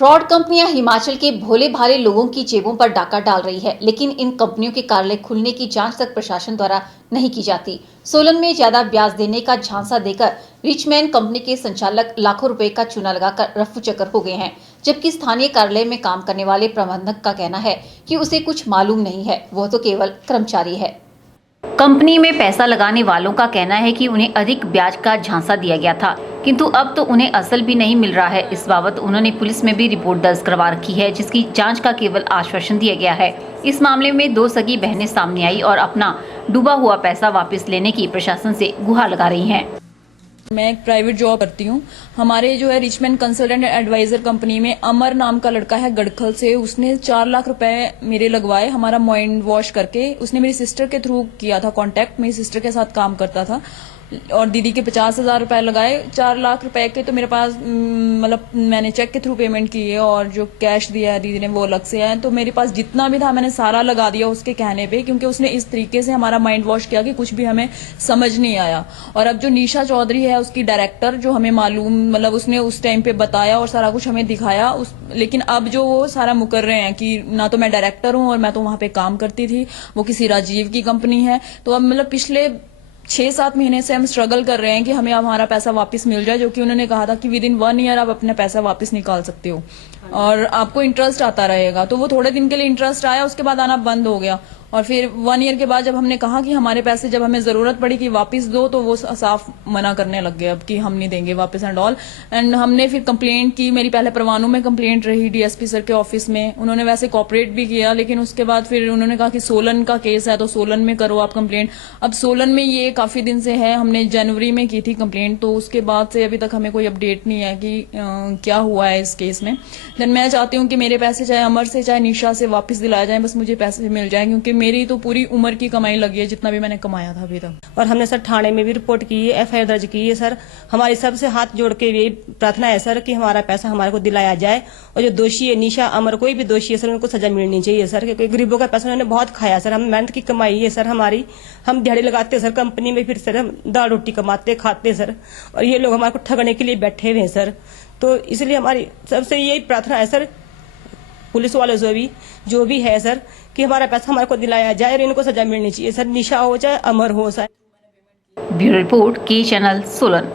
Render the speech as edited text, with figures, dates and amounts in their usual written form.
Fraud कंपनियां हिमाचल के भोले भाले लोगों की जेबों पर डाका डाल रही है, लेकिन इन कंपनियों के कार्यालय खुलने की जांच तक प्रशासन द्वारा नहीं की जाती। सोलन में ज्यादा ब्याज देने का झांसा देकर रिचमैन कंपनी के संचालक लाखों रुपए का चूना लगाकर रफू चक्कर हो गए हैं, जबकि स्थानीय कार्यालय में काम करने वाले प्रबंधक का कहना है कि उसे कुछ मालूम नहीं है, वह तो केवल कर्मचारी है। कंपनी में पैसा लगाने वालों का कहना है कि उन्हें अधिक ब्याज का झांसा दिया गया था, किंतु अब तो उन्हें असल भी नहीं मिल रहा है। इस बाबत उन्होंने पुलिस में भी रिपोर्ट दर्ज करवा रखी है, जिसकी जांच का केवल आश्वासन दिया गया है। इस मामले में 2 सगी बहनें सामने आई और अपना डूबा हुआ पैसा वापस लेने की प्रशासन से गुहार लगा रही हैं। मैं एक प्राइवेट जॉब करती हूँ। हमारे जो है रिचमैन कंसल्टेंट एडवाइजर कंपनी में अमर नाम का लड़का है गड़खल से, उसने 4 लाख रुपए मेरे लगवाए हमारा माइंड वॉश करके। उसने मेरी सिस्टर के थ्रू किया था कांटेक्ट, मेरी सिस्टर के साथ काम करता था और दीदी के 50,000 रुपए लगाए। 4 लाख रुपए के तो मेरे पास मतलब मैंने चेक के थ्रू पेमेंट की है और जो कैश दिया है दीदी ने वो अलग से है। तो मेरे पास जितना भी था मैंने सारा लगा दिया उसके कहने पे, क्योंकि उसने इस तरीके से हमारा माइंड वॉश किया कि कुछ भी हमें समझ नहीं आया। और अब जो निशा चौधरी है उसकी डायरेक्टर, जो हमें मालूम मतलब उसने उस टाइम पे बताया और सारा कुछ हमें दिखाया लेकिन अब जो वो सारा मुकर रहे हैं कि ना तो मैं डायरेक्टर हूं और मैं तो वहां पे काम करती थी, वो किसी राजीव की कंपनी है। तो अब मतलब पिछले 6-7 महीने से हम स्ट्रगल कर रहे हैं कि हमें हमारा पैसा वापस मिल जाए, जो कि उन्होंने कहा था कि विद इन 1 ईयर आप अपना पैसा वापस निकाल सकते हो और आपको इंटरेस्ट आता रहेगा। तो वो थोड़े दिन के लिए इंटरेस्ट आया, उसके बाद आना बंद हो गया। और फिर 1 ईयर के बाद जब हमने कहा कि हमारे पैसे जब हमें जरूरत पड़ी कि वापस दो, तो वो साफ मना करने लग गए अब कि हम नहीं देंगे वापस एंड ऑल। एंड हमने फिर कंप्लेंट की, मेरी पहले परवाणु में कंप्लेंट रही डीएसपी सर के ऑफिस में, उन्होंने वैसे कॉपरेट भी किया, लेकिन उसके बाद फिर उन्होंने कहा कि सोलन का केस है तो सोलन में करो आप कंप्लेंट। अब सोलन में ये काफी दिन से है, हमने जनवरी में की थी कंप्लेंट, तो उसके बाद से अभी तक हमें कोई अपडेट नहीं है कि क्या हुआ है इस केस में। देन मैं चाहती हूँ कि मेरे पैसे चाहे अमर से चाहे निशा से वापस दिलाए जाए, बस मुझे पैसे मिल जाए, क्योंकि मेरी तो पूरी उम्र की कमाई लगी है जितना भी मैंने कमाया था अभी तक। और हमने सर थाने में भी रिपोर्ट की है, एफआईआर दर्ज की है सर। हमारी सबसे हाथ जोड़ के यही प्रार्थना है सर कि हमारा पैसा हमारे को दिलाया जाए और जो दोषी है निशा अमर कोई भी दोषी है सर उनको सजा मिलनी चाहिए सर, क्योंकि गरीबों का पैसा उन्होंने बहुत खाया सर। हम मेहनत की कमाई है सर हमारी, हम दिहाड़ी लगाते सर कंपनी में, फिर सर हम दाल रोटी कमाते खाते सर, और ये लोग हमारे को ठगने के लिए बैठे हुए हैं सर। तो इसलिए हमारी सबसे यही प्रार्थना है सर पुलिस वाले जो भी है सर कि हमारा पैसा हमारे को दिलाया जाए और इनको सजा मिलनी चाहिए सर, निशा हो चाहे अमर हो सर। ब्यूरो रिपोर्ट के चैनल सोलन।